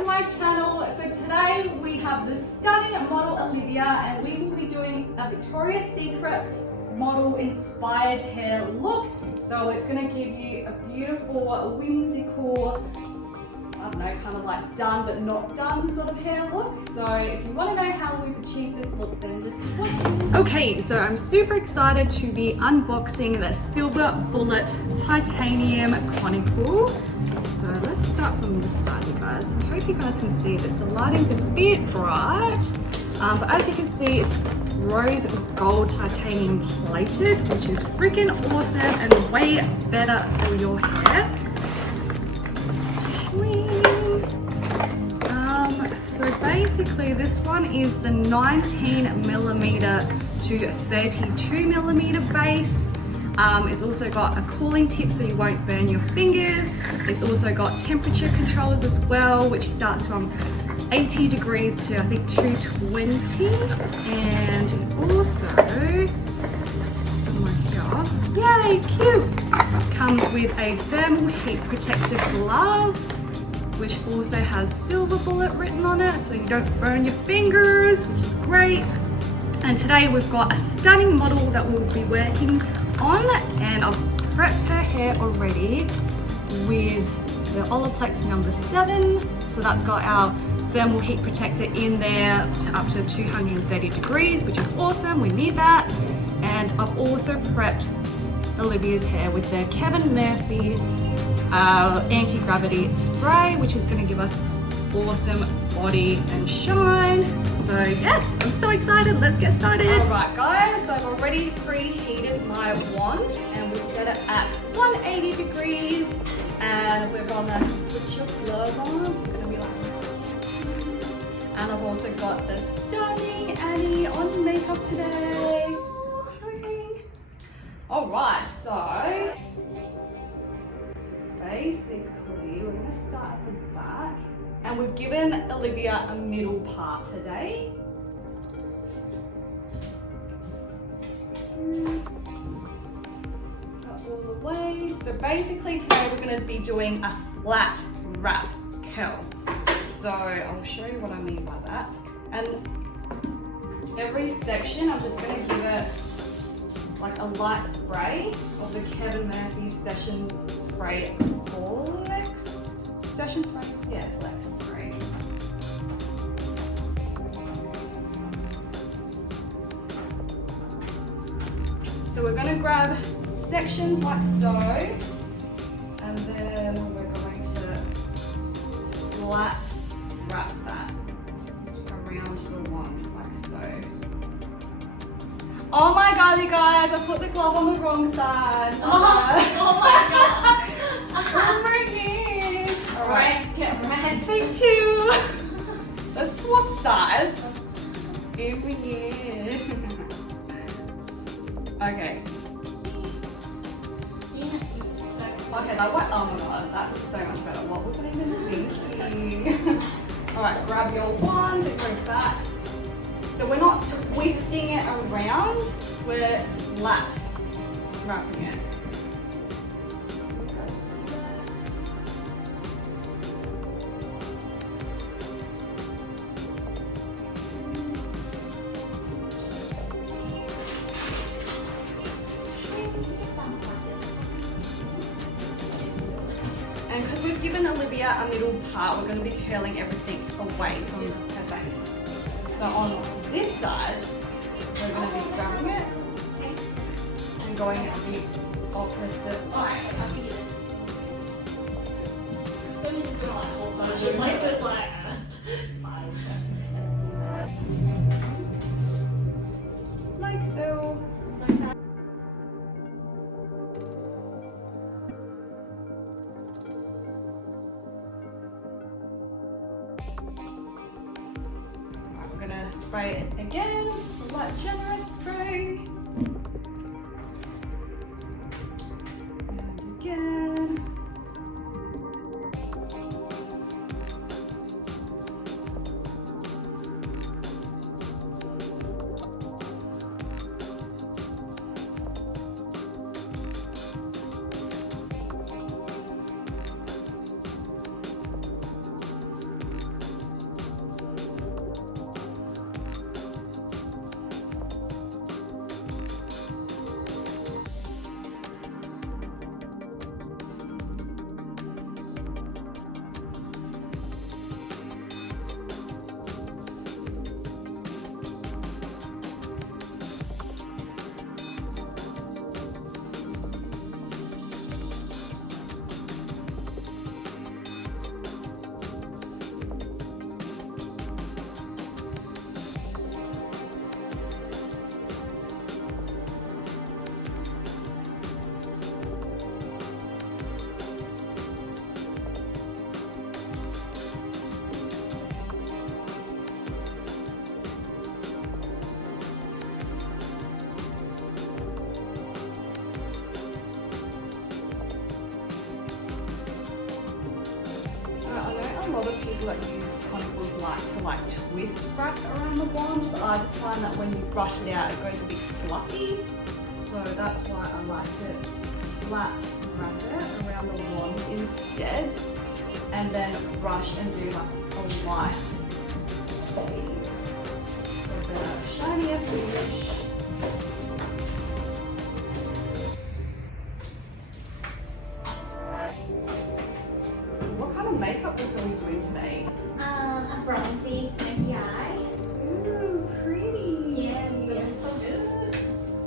to my channel. So today we have the stunning model Olivia and we will be doing a Victoria's Secret model inspired hair look. So it's going to give you a beautiful, whimsical, I don't know, kind of like done but not done sort of hair look. So if you want to know how we've achieved this look, then just keep watching. Okay, so I'm super excited to be unboxing the Silver Bullet Titanium Conical. So let's start from this side, you guys. I hope you guys can see this. The lighting's a bit bright, but as you can see, it's rose gold titanium plated, which is freaking awesome and way better for your hair. So basically this one is the 19mm to 32mm base. It's also got a cooling tip so you won't burn your fingers. It's also got temperature controls as well, which starts from 80 degrees to I think 220. And also, yay, cute! Comes with a thermal heat protective glove, which also has Silver Bullet written on it so you don't burn your fingers, which is great. And today we've got a stunning model that we'll be working on, and I've prepped her hair already with the Olaplaex number 7. So that's got our thermal heat protector in there to up to 230 degrees, which is awesome, we need that. And I've also prepped Olivia's hair with the Kevin Murphy anti-gravity spray, which is going to give us awesome body and shine. So yes, I'm so excited. Let's get started. Alright guys, so I've already preheated my wand and we've set it at 180 degrees and we're gonna put your glove on. It's gonna be like this. And I've also got the stunning Annie on makeup today. Alright, so basically we're gonna start at the back. And we've given Olivia a middle part today. Got all the way. So basically today we're going to be doing a flat wrap curl. So I'll show you what I mean by that. And every section I'm just going to give it like a light spray of the Kevin Murphy Session Spray Olaplaex. Session spray? Yeah, Olaplaex. So we're going to grab sections like so, and then we're going to flat wrap that around the wand like so. Oh my god, you guys, I put the glove on the wrong side. Oh my god. Oh my god. Alright, get ready. Take 2. Let's swap sides. Here we go. Okay. Okay, that went, oh my god, that was so much better. What was I even thinking? Alright, grab your wand and go back. So we're not twisting it around, we're flat wrapping it. And because we've given Olivia a middle part, we're going to be curling everything away from her face. So on this side, we're going to be grabbing it and going at the opposite way. So you're just going to like hold on. Just like this, like, smile. Like so. Spray it again, light generous spray. And again. lot of people that use conicals like to like twist wrap around the wand, but I just find that when you brush it out, it goes a bit fluffy. So that's why I like to flat wrap it around the wand instead, and then brush and do like a white tease for the shinier finish. What kind of makeup look are we doing today? A bronzy smoky eye. Ooh, pretty. Yeah, it's so good.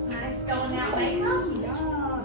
Nice going out makeup. Yeah.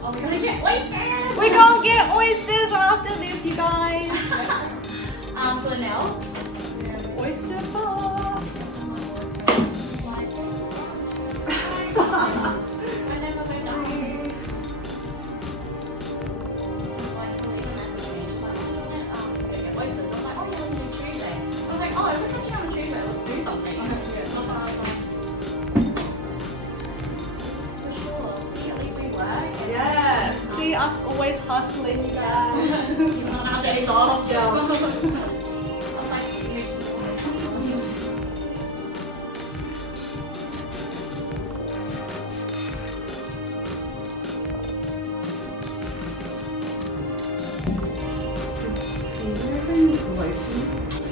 Oh, we're gonna get oysters! We're gonna get oysters after this, you guys. Flanell. Oyster bar. I never went down. Yeah. See us always hustling, you guys. Even on our days off. Yeah.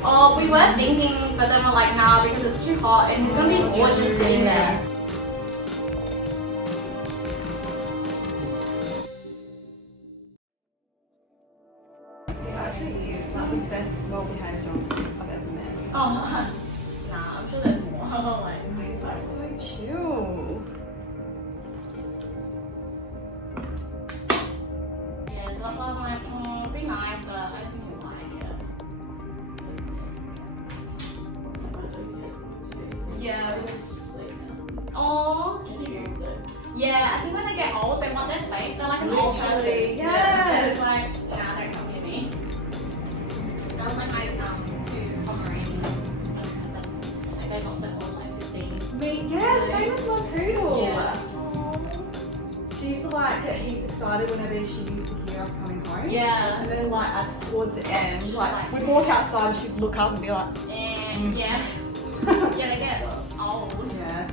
Oh, we were thinking, but then we're like, nah, because it's too hot and he's gonna be bored just sitting there. Actually, it's not the best well-behaved dog I've ever met. Oh, nah, I'm sure there's more. Like, He's like so chill. yeah, so that's why I'm like, oh, it'd be nice, but I don't think we like it. Yeah, it's just like, oh, cute. Yeah, I think when they get old, they want their space. They're like an old person. Literally, Yeah. yes. It's like, nah, don't come near me. That was like my two Pomeranians. Like they got sent on like 15. Yeah, same as my poodle. Yeah. She used to like get heaps excited whenever she used to hear us coming home. Yeah. And then like towards the end, like we'd walk outside and she'd look up and be like, Yeah. Yeah, they get old. yeah.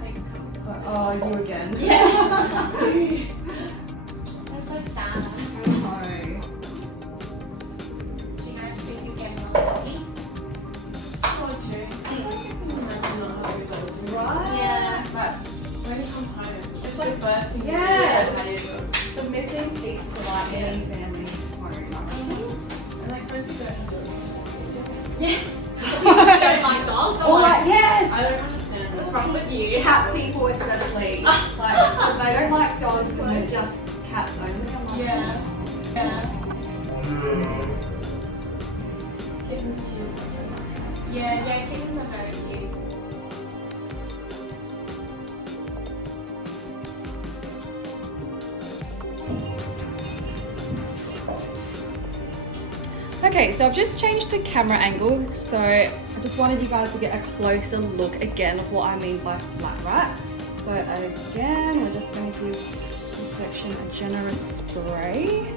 Like, oh, you again. Yeah. They're so sad. No. She knows if you get on the Oh, true. Imagine not having those. Right? Yeah. But when you come home, it's like first thing Yeah. you do, how do you do? The missing piece to like any family home. And like first you don't have to. Yeah. You don't like dogs? Or like, yes! I don't understand. What's wrong with you? Cat people especially. Like, they don't like dogs and they're just cats only. I'm like, Yeah. Yeah. Kittens cute. Yeah, kittens are very cute. Okay, so I've just changed the camera angle, so I just wanted you guys to get a closer look again of what I mean by flat wrap. So again, we're just going to give this section a generous spray.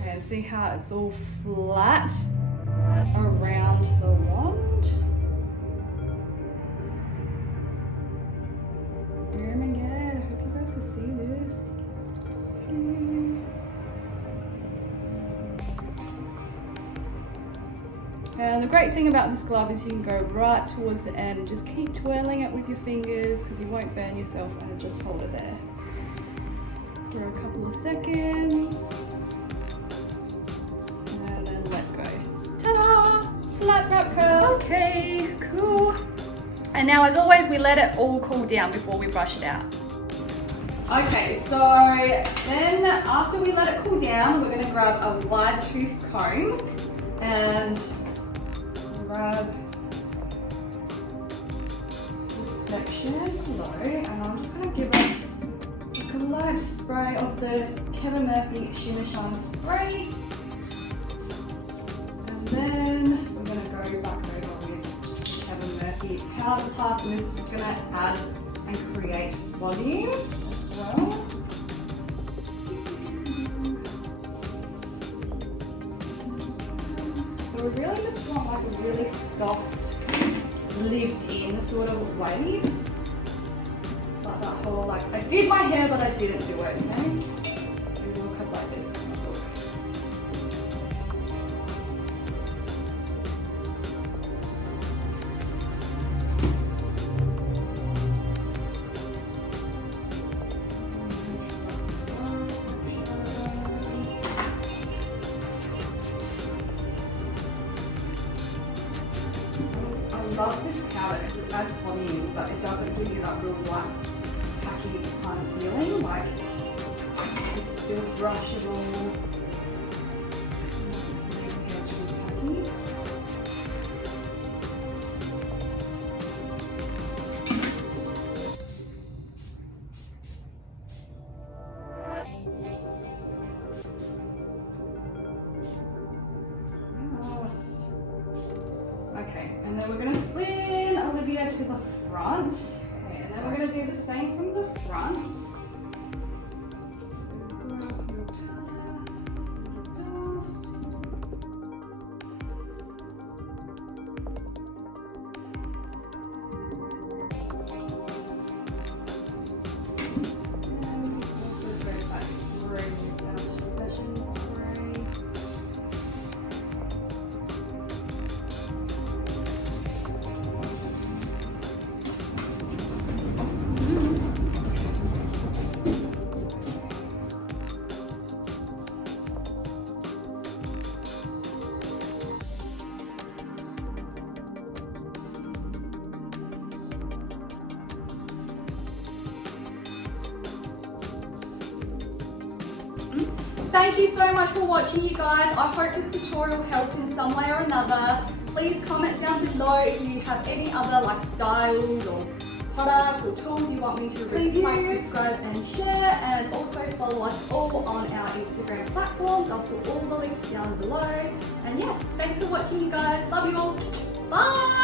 Okay, and see how it's all flat around the wand. Oh my god, I hope you guys can see this. And the great thing about this glove is you can go right towards the end and just keep twirling it with your fingers because you won't burn yourself, and just hold it there for a couple of seconds. And then let go. Ta-da! Flat wrap curl. Okay, cool. And now as always, we let it all cool down before we brush it out. Okay, so then after we let it cool down, we're gonna grab a wide tooth comb and grab this section below, and I'm just going to give it a light spray of the Kevin Murphy Shimmer Shine Spray, and then we're going to go back over with Kevin Murphy Powder Puff, and this is just going to add and create volume as well. So we really just want like a really soft, lived in sort of wave. Like that whole like, I did my hair but I didn't do it, okay? And we'll cut like this kind of look. I love this powder because it adds volume, but it doesn't give you that real like tacky kind of feeling. Like it's still brushable. Okay, and then we're going to spin Olivia to the front. Okay, and then we're going to do the same from the front. Thank you so much for watching, you guys. I hope this tutorial helped in some way or another. Please comment down below if you have any other like styles or products or tools you want me to review. Please like, subscribe and share, and also follow us all on our Instagram platforms. I'll put all the links down below. And yeah, thanks for watching, you guys. Love you all. Bye!